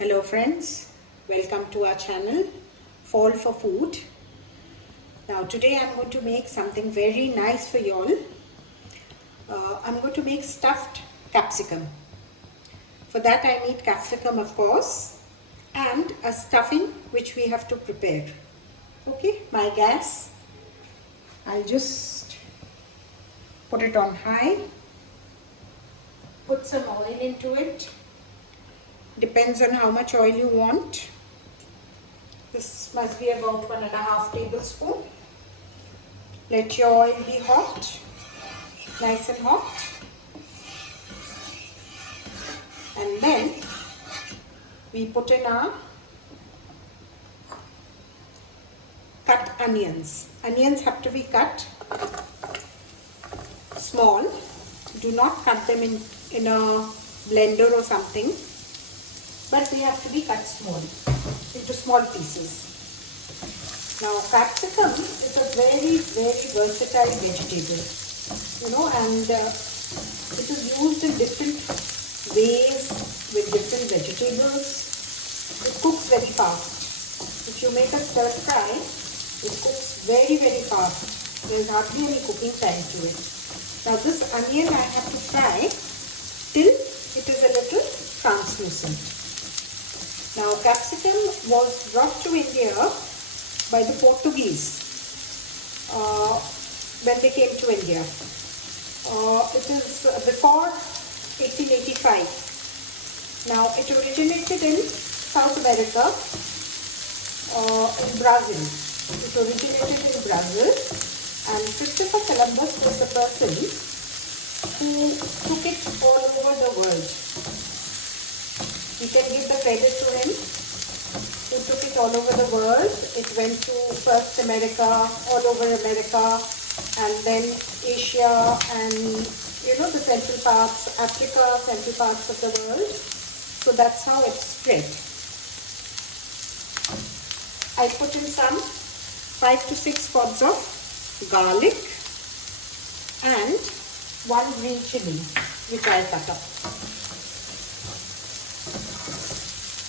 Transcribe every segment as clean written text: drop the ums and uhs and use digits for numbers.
Hello friends, welcome to our channel Fall for Food. Now today I'm going to make something very nice for you all. I'm going to make stuffed capsicum. For that I need capsicum of course and a stuffing which we have to prepare. Okay, my gas, I'll just put it on high, put some oil into it. Depends on how much oil you want. This must be about 1.5 tablespoons. Let your oil be hot, nice and hot. And then we put in our cut onions. Onions have to be cut small. Do not cut them in a blender or something. But they have to be cut small, into small pieces. Now capsicum is a very versatile vegetable, and it is used in different ways with different vegetables. It cooks very fast. If you make a stir fry, it cooks very fast. There is hardly any cooking time to it. Now this onion I have to fry till it is a little translucent. Now capsicum was brought to India by the Portuguese when they came to India. It is before 1885. Now it originated in South America, in Brazil. It originated in Brazil, and Christopher Columbus was the person who took it all over the world. We can give the credit to him, who took it all over the world. It went to first America, all over America, and then Asia and the central parts, Africa, central parts of the world. So that's how it spread. I put in some 5 to 6 pods of garlic and 1 green chili, which I cut up.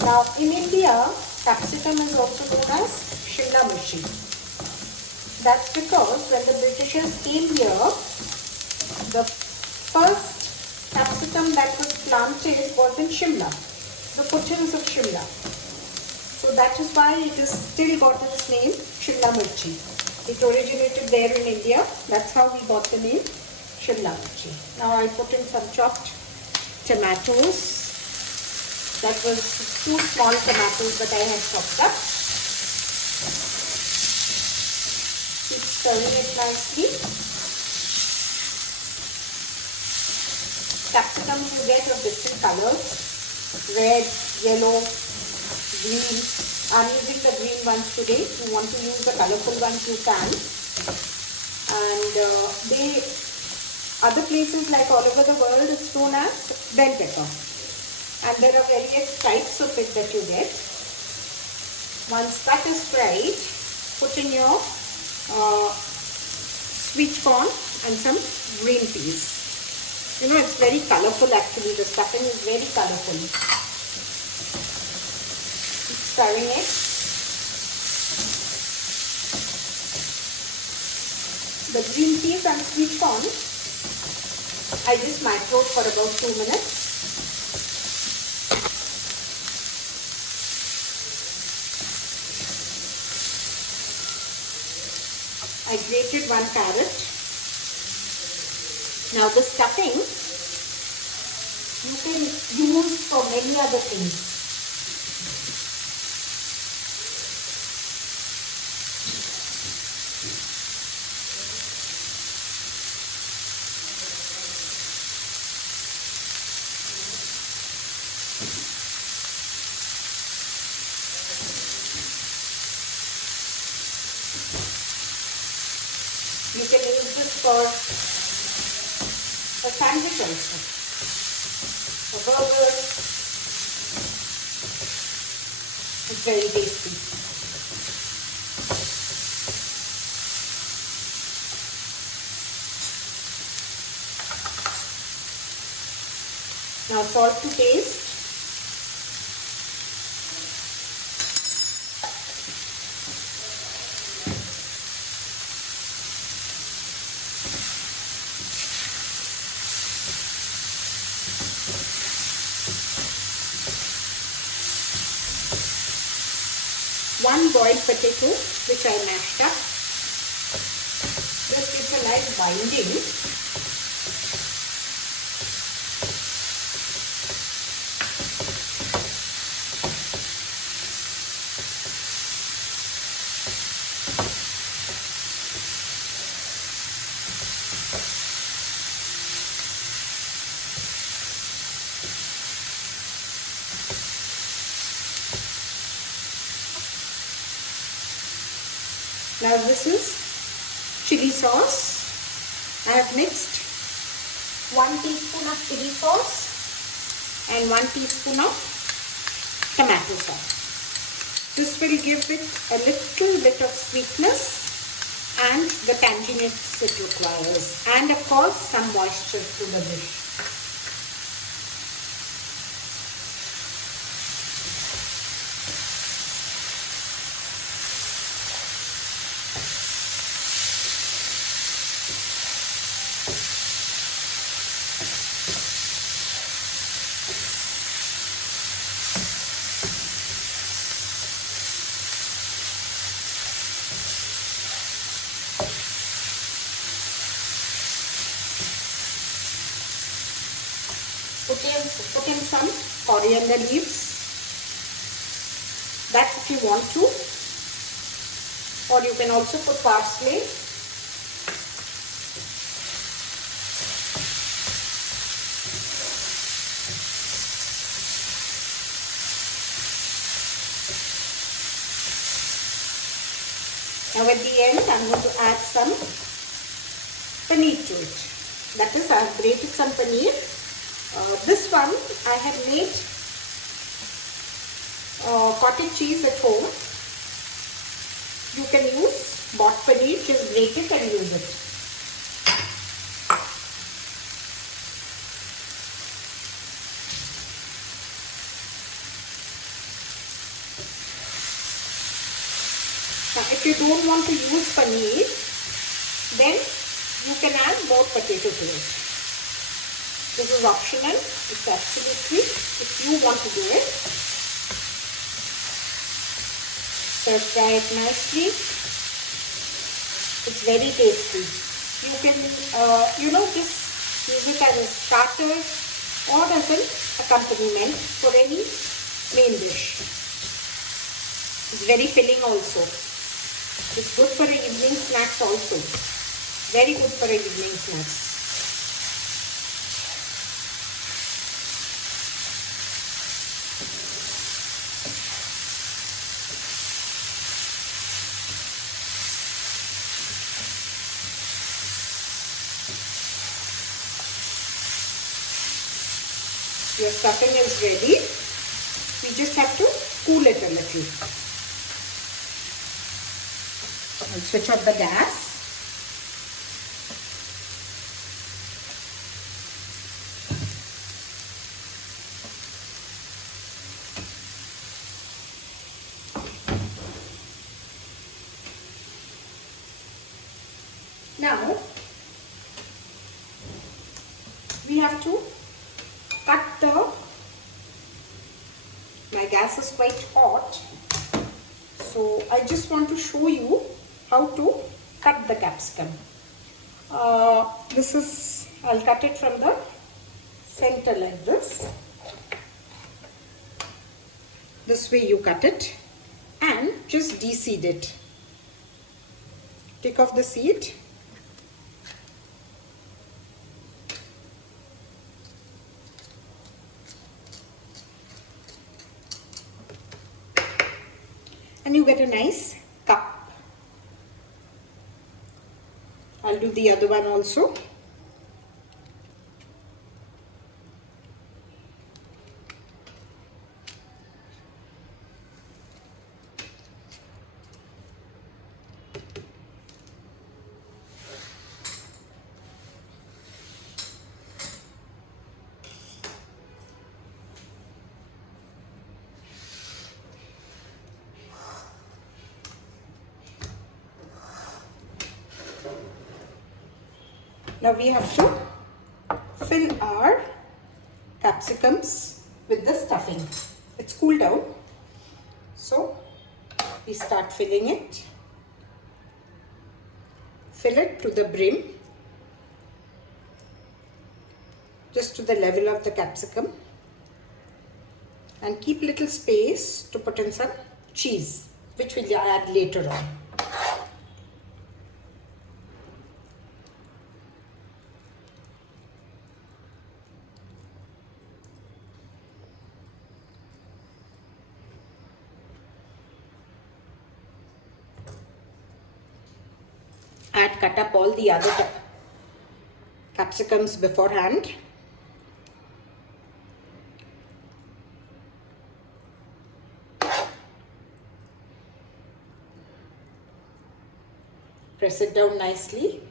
Now in India, capsicum is also known as Shimla mirchi. That's because when the Britishers came here, the first capsicum that was planted was in Shimla, the foothills of Shimla. So that is why it has still got its name Shimla mirchi. It originated there in India. That's how we got the name Shimla mirchi. Now I put in some chopped tomatoes. That was 2 small tomatoes that I had chopped up. Keep stirring it nicely. Capsicum you get of different colors: red, yellow, green. I'm using the green ones today. If you want to use the colorful ones, you can. And other places like all over the world, it's known as bell pepper. And there are various types of it that you get. Once that is fried, put in your sweet corn and some green peas. It's very colorful actually. The stuffing is very colorful. Keep stirring it. The green peas and sweet corn, I just microwave for about 2 minutes. I grated 1 carrot. Now the stuffing you can use for many other things. You can use this for a sandwich also, a burger. It's very tasty. Now salt to taste. one boiled potato which I mashed up. This gives a nice binding. Now this is chili sauce. I have mixed 1 teaspoon of chili sauce and 1 teaspoon of tomato sauce. This will give it a little bit of sweetness and the tanginess it requires, and of course some moisture to the dish. Put in some coriander leaves, that if you want to, or you can also put parsley. Now at the end I'm going to add some paneer to it. That is, I have grated some paneer. This one I had made cottage cheese at home. You can use bought paneer, just grate it and use it. Now if you don't want to use paneer, then you can add more potato to it. This is optional. It's absolutely if you want to do it. Stir fry it nicely. It's very tasty. You can, just use it as a starter or as an accompaniment for any main dish. It's very filling also. It's good for evening snacks also. Very good for evening snacks. Your stuffing is ready. We just have to cool it a little. I'll switch off the gas. Now we have to cut my gas is quite hot, so I just want to show you how to cut the capsicum. I'll cut it from the center like this. This way you cut it and just de-seed it. Take off the seed. And you get a nice cup. I'll do the other one also. Now we have to fill our capsicums with the stuffing. It's cooled down, so we start filling it. Fill it to the brim, just to the level of the capsicum, and keep little space to put in some cheese, which we'll add later on. I had cut up all the other capsicums beforehand. Press it down nicely.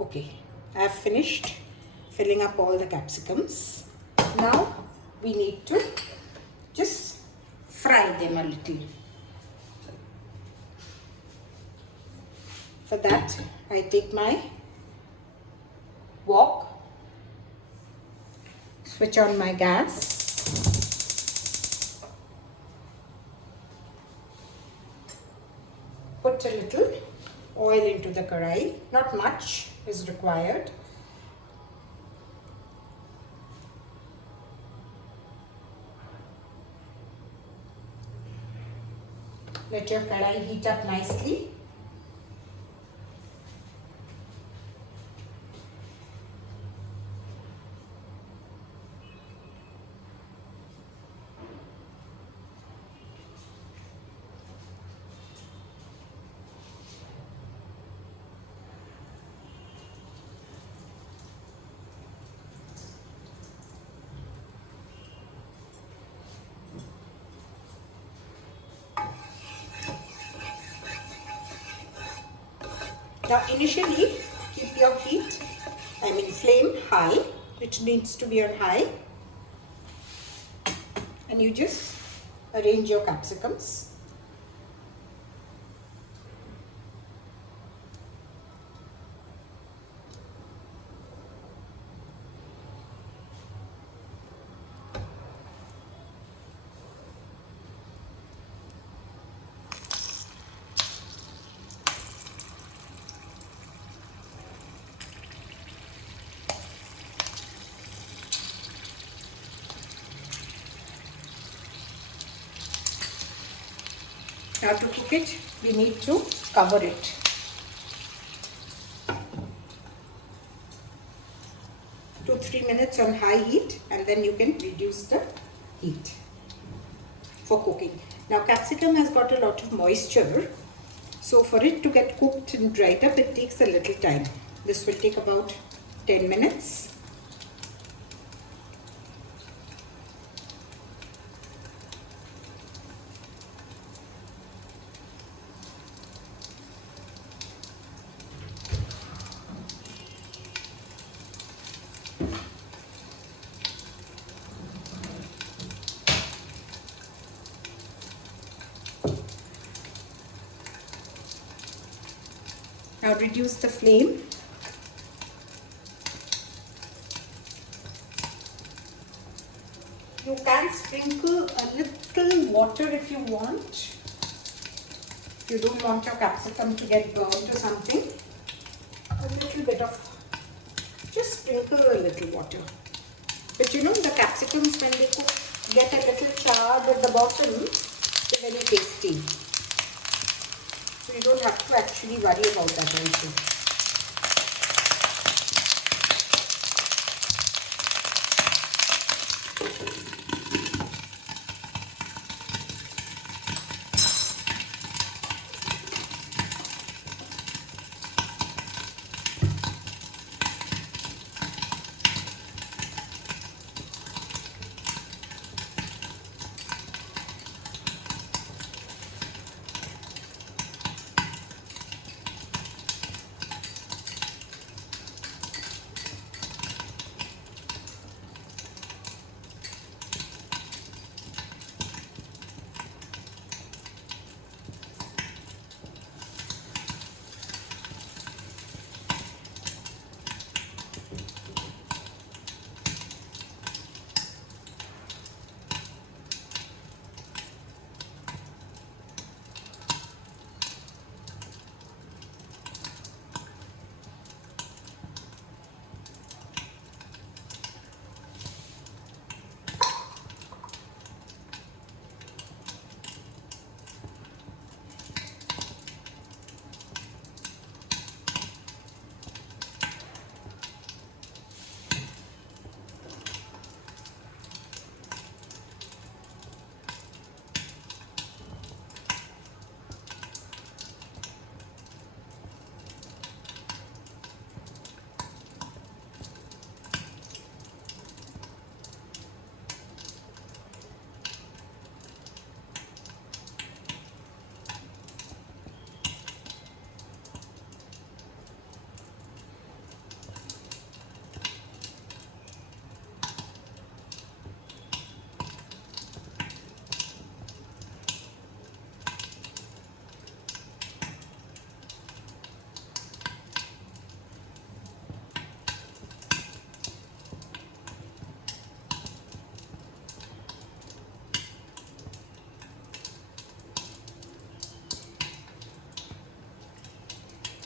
Okay, I have finished filling up all the capsicums. Now we need to just fry them a little. For that, I take my wok, switch on my gas, put a little oil into the karai, not much is required. Let your karai heat up nicely. Now initially keep your flame high. It needs to be on high, and you just arrange your capsicums. Now to cook it, we need to cover it. To 3 minutes on high heat, and then you can reduce the heat for cooking. Now capsicum has got a lot of moisture, so for it to get cooked and dried up, it takes a little time. This will take about 10 minutes. Now reduce the flame. You can sprinkle a little water if you want. You don't want your capsicum to get burnt or something. A little bit of, just sprinkle a little water. But you know, the capsicums when they cook get a little charred at the bottom, they're very tasty. So you don't have to actually worry about that also.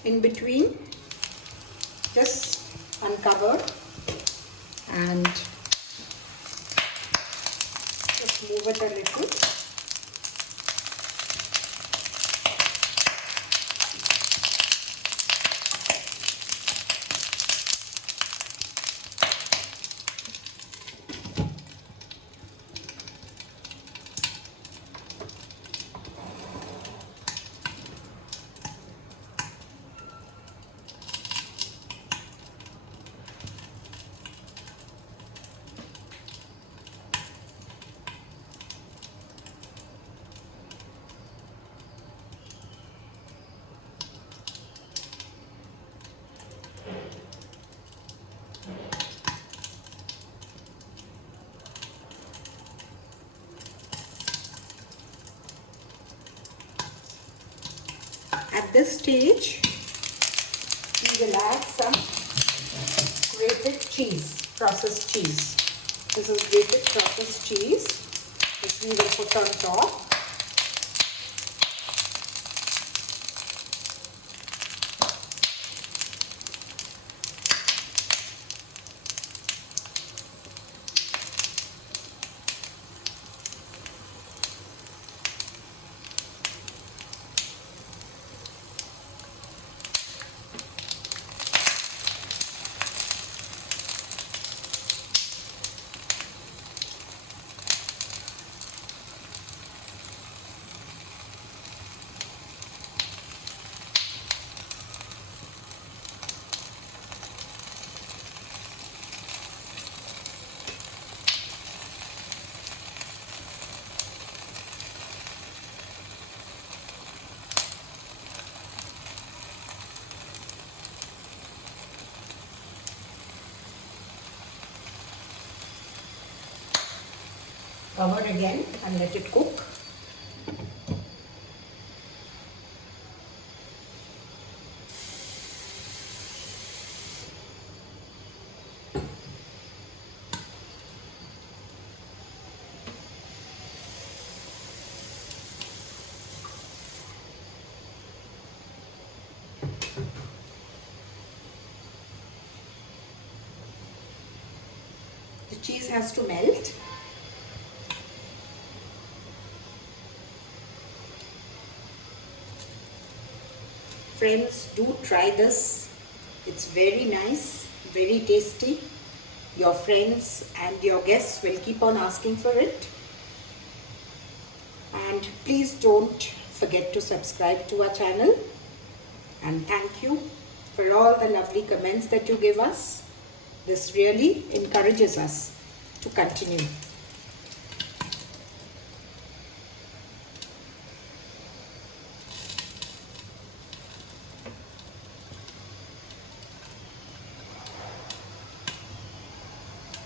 In between, just uncover and just move it a little. At this stage, we will add some grated cheese, processed cheese. This is grated processed cheese, which we will put on top. Cover again and let it cook. cheese has to melt. Friends, do try this. It's very nice, very tasty. Your friends and your guests will keep on asking for it. And please don't forget to subscribe to our channel. And thank you for all the lovely comments that you give us. This really encourages us to continue.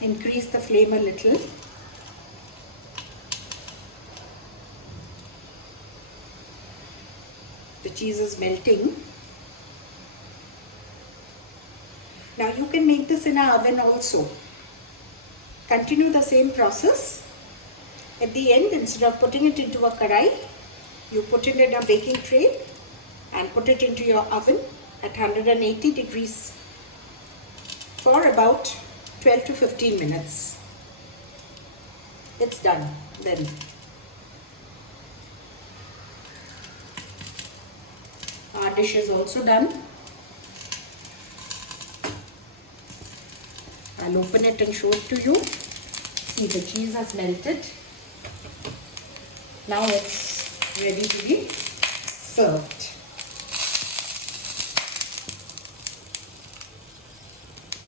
Increase the flame a little. The cheese is melting. Now you can make this in an oven also. Continue the same process. At the end, instead of putting it into a karai, you put it in a baking tray and put it into your oven at 180 degrees for about 12 to 15 minutes. It's done then. Our dish is also done. I'll open it and show it to you. See, the cheese has melted. Now it's ready to be served.